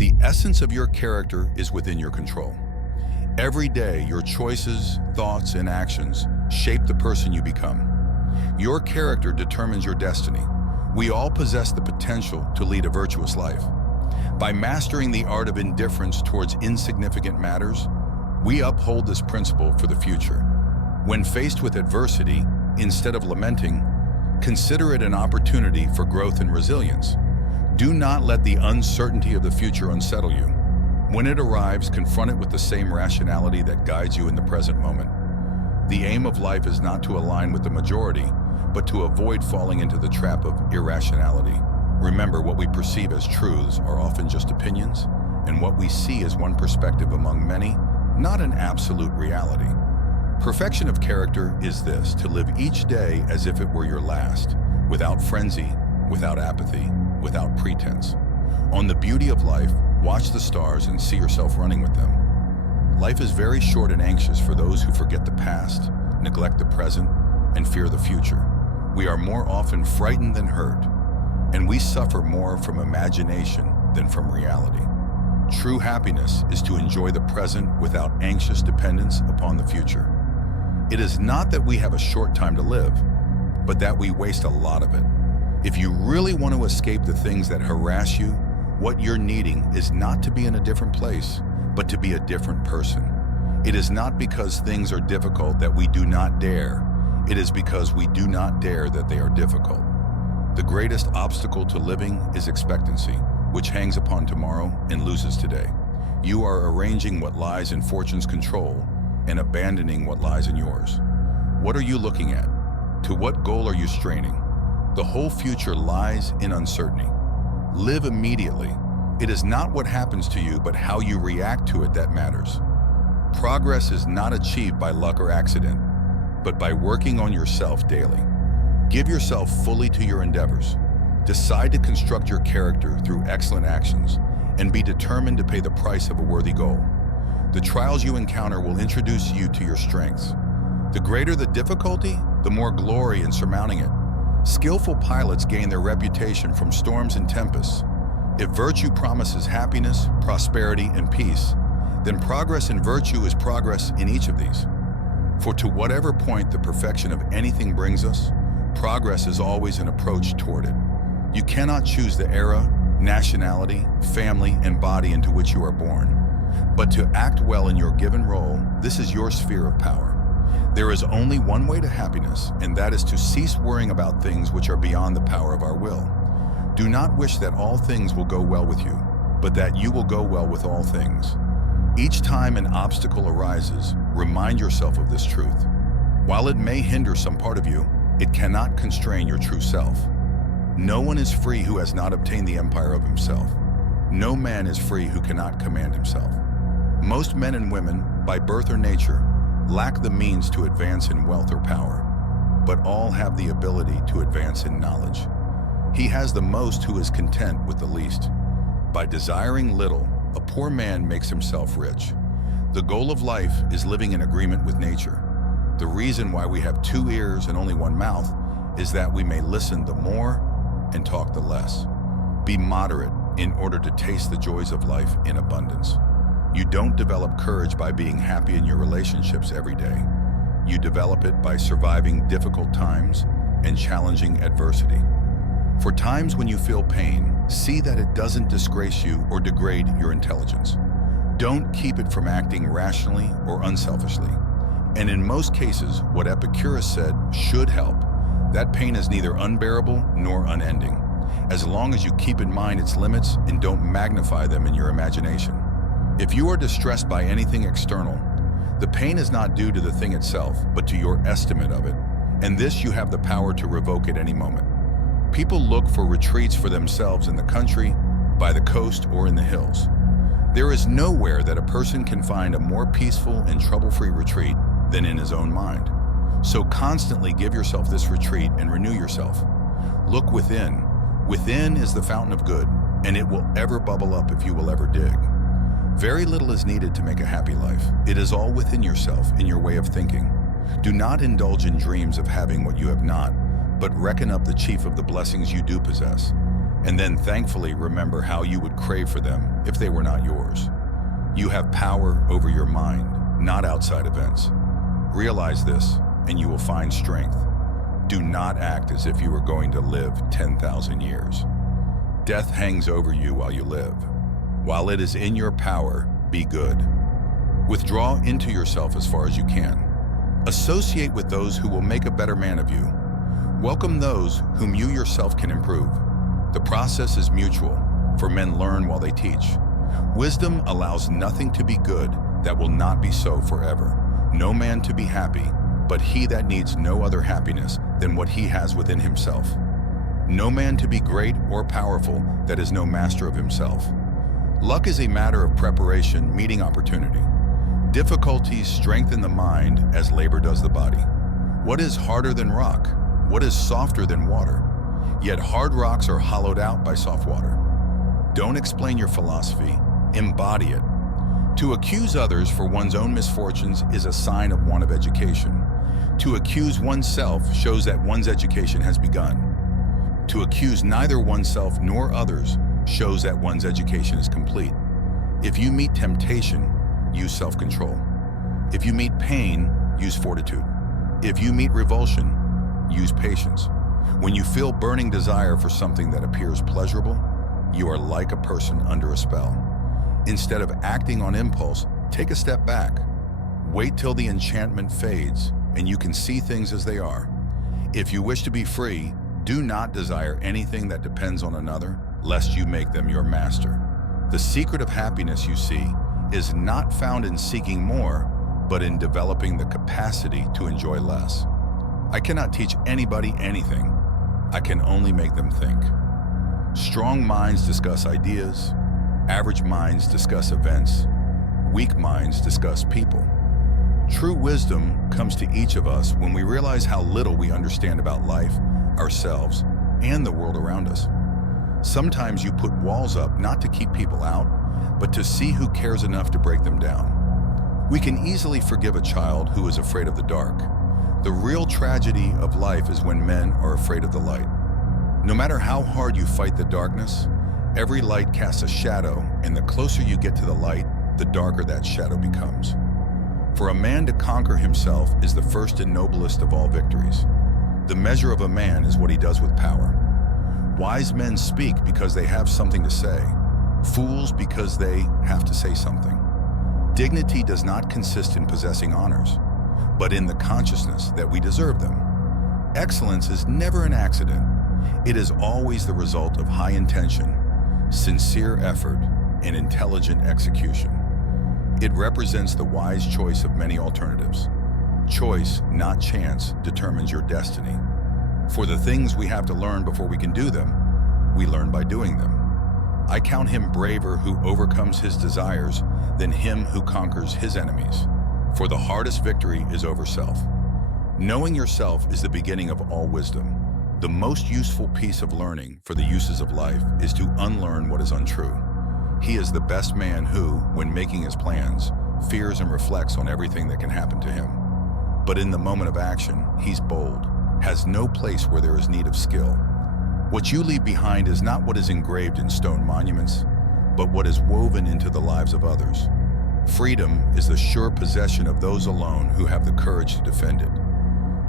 The essence of your character is within your control. Every day, your choices, thoughts, and actions shape the person you become. Your character determines your destiny. We all possess the potential to lead a virtuous life. By mastering the art of indifference towards insignificant matters, we uphold this principle for the future. When faced with adversity, instead of lamenting, consider it an opportunity for growth and resilience. Do not let the uncertainty of the future unsettle you. When it arrives, confront it with the same rationality that guides you in the present moment. The aim of life is not to align with the majority, but to avoid falling into the trap of irrationality. Remember, what we perceive as truths are often just opinions, and what we see is one perspective among many, not an absolute reality. Perfection of character is this: to live each day as if it were your last, without frenzy, without apathy, without pretense. On the beauty of life, watch the stars and see yourself running with them. Life is very short and anxious for those who forget the past, neglect the present, and fear the future. We are more often frightened than hurt, and we suffer more from imagination than from reality. True happiness is to enjoy the present without anxious dependence upon the future. It is not that we have a short time to live, but that we waste a lot of it. If you really want to escape the things that harass you, what you're needing is not to be in a different place, but to be a different person. It is not because things are difficult that we do not dare. It is because we do not dare that they are difficult. The greatest obstacle to living is expectancy, which hangs upon tomorrow and loses today. You are arranging what lies in fortune's control and abandoning what lies in yours. What are you looking at? To what goal are you straining? The whole future lies in uncertainty. Live immediately. It is not what happens to you, but how you react to it that matters. Progress is not achieved by luck or accident, but by working on yourself daily. Give yourself fully to your endeavors. Decide to construct your character through excellent actions, and be determined to pay the price of a worthy goal. The trials you encounter will introduce you to your strengths. The greater the difficulty, the more glory in surmounting it. Skillful pilots gain their reputation from storms and tempests. If virtue promises happiness, prosperity, and peace, then progress in virtue is progress in each of these. For to whatever point the perfection of anything brings us, progress is always an approach toward it. You cannot choose the era, nationality, family, and body into which you are born. But to act well in your given role, this is your sphere of power. There is only one way to happiness, and that is to cease worrying about things which are beyond the power of our will. Do not wish that all things will go well with you, but that you will go well with all things. Each time an obstacle arises, remind yourself of this truth. While it may hinder some part of you, it cannot constrain your true self. No one is free who has not obtained the empire of himself. No man is free who cannot command himself. Most men and women, by birth or nature, lack the means to advance in wealth or power, but all have the ability to advance in knowledge. He has the most who is content with the least. By desiring little, a poor man makes himself rich. The goal of life is living in agreement with nature. The reason why we have 2 ears and only 1 mouth is that we may listen the more and talk the less. Be moderate in order to taste the joys of life in abundance. You don't develop courage by being happy in your relationships every day. You develop it by surviving difficult times and challenging adversity. For times when you feel pain, see that it doesn't disgrace you or degrade your intelligence. Don't keep it from acting rationally or unselfishly. And in most cases, what Epicurus said should help. That pain is neither unbearable nor unending, as long as you keep in mind its limits and don't magnify them in your imagination. If you are distressed by anything external, the pain is not due to the thing itself, but to your estimate of it, and this you have the power to revoke at any moment. People look for retreats for themselves in the country, by the coast, or in the hills. There is nowhere that a person can find a more peaceful and trouble-free retreat than in his own mind. So constantly give yourself this retreat and renew yourself. Look within. Within is the fountain of good, and it will ever bubble up if you will ever dig. Very little is needed to make a happy life. It is all within yourself, in your way of thinking. Do not indulge in dreams of having what you have not, but reckon up the chief of the blessings you do possess. and then thankfully remember how you would crave for them if they were not yours. You have power over your mind, not outside events. Realize this, and you will find strength. Do not act as if you are going to live 10,000 years. Death hangs over you while you live. While it is in your power, be good. Withdraw into yourself as far as you can. Associate with those who will make a better man of you. Welcome those whom you yourself can improve. The process is mutual, for men learn while they teach. Wisdom allows nothing to be good that will not be so forever. No man to be happy, but he that needs no other happiness than what he has within himself. No man to be great or powerful that is no master of himself. Luck is a matter of preparation meeting opportunity. Difficulties strengthen the mind as labor does the body. What is harder than rock? What is softer than water? Yet hard rocks are hollowed out by soft water. Don't explain your philosophy, embody it. To accuse others for one's own misfortunes is a sign of want of education. To accuse oneself shows that one's education has begun. To accuse neither oneself nor others shows that one's education is complete. If you meet temptation, use self-control. If you meet pain, use fortitude. If you meet revulsion, use patience. When you feel burning desire for something that appears pleasurable, you are like a person under a spell. Instead of acting on impulse, take a step back. Wait till the enchantment fades and you can see things as they are. If you wish to be free, do not desire anything that depends on another, lest you make them your master. The secret of happiness, you see, is not found in seeking more, but in developing the capacity to enjoy less. I cannot teach anybody anything. I can only make them think. Strong minds discuss ideas. Average minds discuss events. Weak minds discuss people. True wisdom comes to each of us when we realize how little we understand about life, ourselves, and the world around us. Sometimes you put walls up not to keep people out, but to see who cares enough to break them down. We can easily forgive a child who is afraid of the dark. The real tragedy of life is when men are afraid of the light. No matter how hard you fight the darkness, every light casts a shadow, and the closer you get to the light, the darker that shadow becomes. For a man to conquer himself is the first and noblest of all victories. The measure of a man is what he does with power. Wise men speak because they have something to say. Fools because they have to say something. Dignity does not consist in possessing honors, but in the consciousness that we deserve them. Excellence is never an accident. It is always the result of high intention, sincere effort, and intelligent execution. It represents the wise choice of many alternatives. Choice, not chance, determines your destiny. For the things we have to learn before we can do them, we learn by doing them. I count him braver who overcomes his desires than him who conquers his enemies. For the hardest victory is over self. Knowing yourself is the beginning of all wisdom. The most useful piece of learning for the uses of life is to unlearn what is untrue. He is the best man who, when making his plans, fears and reflects on everything that can happen to him. But in the moment of action, he's bold, has no place where there is need of skill. What you leave behind is not what is engraved in stone monuments, but what is woven into the lives of others. Freedom is the sure possession of those alone who have the courage to defend it.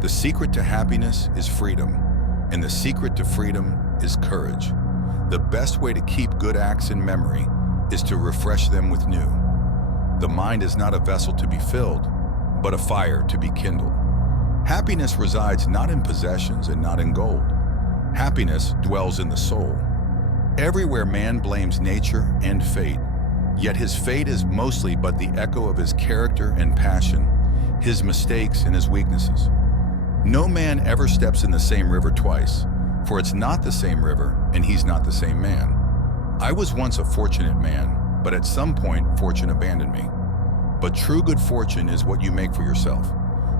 The secret to happiness is freedom, and the secret to freedom is courage. The best way to keep good acts in memory is to refresh them with new. The mind is not a vessel to be filled, but a fire to be kindled. Happiness resides not in possessions and not in gold. Happiness dwells in the soul. Everywhere man blames nature and fate, yet his fate is mostly but the echo of his character and passion, his mistakes and his weaknesses. No man ever steps in the same river twice, for it's not the same river and he's not the same man. I was once a fortunate man, but at some point fortune abandoned me. But true good fortune is what you make for yourself.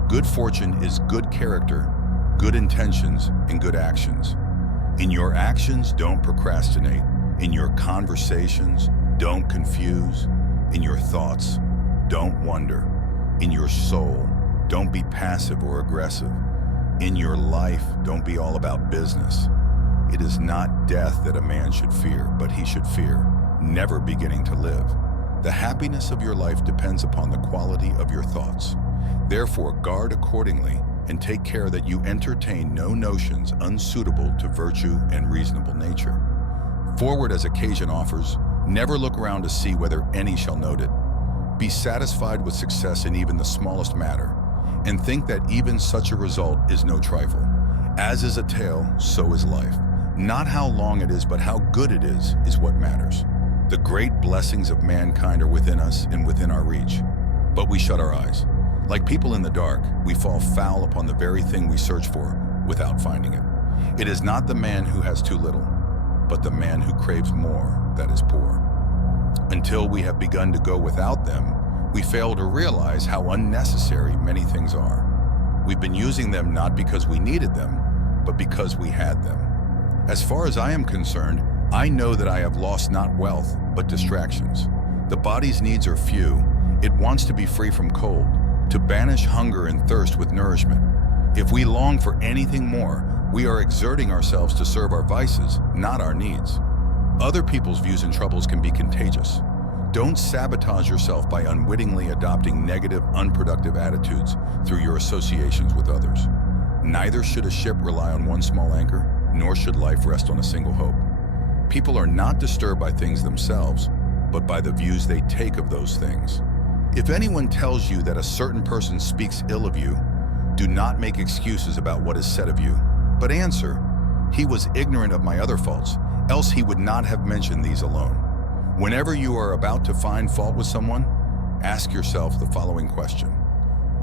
Good fortune is good character, good intentions, and good actions. In your actions, don't procrastinate. In your conversations, don't confuse. In your thoughts, don't wonder. In your soul, don't be passive or aggressive. In your life, don't be all about business. It is not death that a man should fear, but he should fear never beginning to live. The happiness of your life depends upon the quality of your thoughts. Therefore, guard accordingly and take care that you entertain no notions unsuitable to virtue and reasonable nature. Forward as occasion offers, never look around to see whether any shall note it. Be satisfied with success in even the smallest matter, and think that even such a result is no trifle. As is a tale, so is life. Not how long it is, but how good it is what matters. The great blessings of mankind are within us and within our reach, but we shut our eyes. Like people in the dark, we fall foul upon the very thing we search for without finding it. It is not the man who has too little, but the man who craves more that is poor. Until we have begun to go without them, we fail to realize how unnecessary many things are. We've been using them not because we needed them, but because we had them. As far as I am concerned, I know that I have lost not wealth, but distractions. The body's needs are few. It wants to be free from cold, to banish hunger and thirst with nourishment. If we long for anything more, we are exerting ourselves to serve our vices, not our needs. Other people's views and troubles can be contagious. Don't sabotage yourself by unwittingly adopting negative, unproductive attitudes through your associations with others. Neither should a ship rely on one small anchor, nor should life rest on a single hope. People are not disturbed by things themselves, but by the views they take of those things. If anyone tells you that a certain person speaks ill of you, do not make excuses about what is said of you, but answer, "He was ignorant of my other faults, else he would not have mentioned these alone." Whenever you are about to find fault with someone, ask yourself the following question: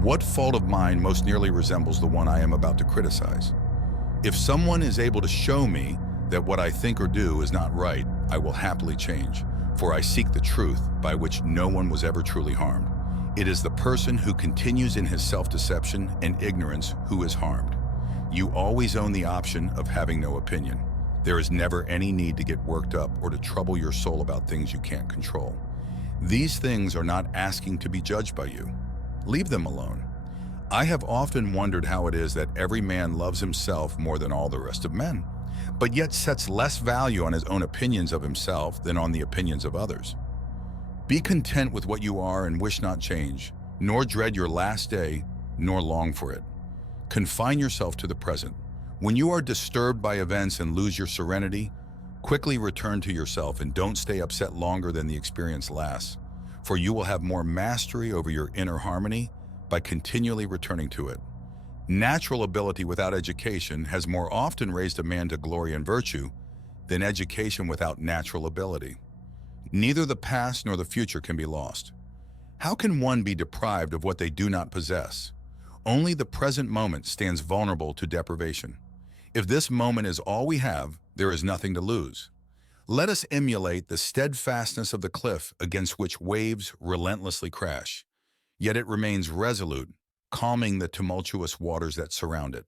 what fault of mine most nearly resembles the one I am about to criticize? If someone is able to show me that what I think or do is not right, I will happily change, for I seek the truth by which no one was ever truly harmed. It is the person who continues in his self-deception and ignorance who is harmed. You always own the option of having no opinion. There is never any need to get worked up or to trouble your soul about things you can't control. These things are not asking to be judged by you. Leave them alone. I have often wondered how it is that every man loves himself more than all the rest of men, but yet sets less value on his own opinions of himself than on the opinions of others. Be content with what you are and wish not change, nor dread your last day, nor long for it. Confine yourself to the present. When you are disturbed by events and lose your serenity, quickly return to yourself and don't stay upset longer than the experience lasts, for you will have more mastery over your inner harmony by continually returning to it. Natural ability without education has more often raised a man to glory and virtue than education without natural ability. Neither the past nor the future can be lost. How can one be deprived of what they do not possess? Only the present moment stands vulnerable to deprivation. If this moment is all we have, there is nothing to lose. Let us emulate the steadfastness of the cliff against which waves relentlessly crash, yet it remains resolute, calming the tumultuous waters that surround it.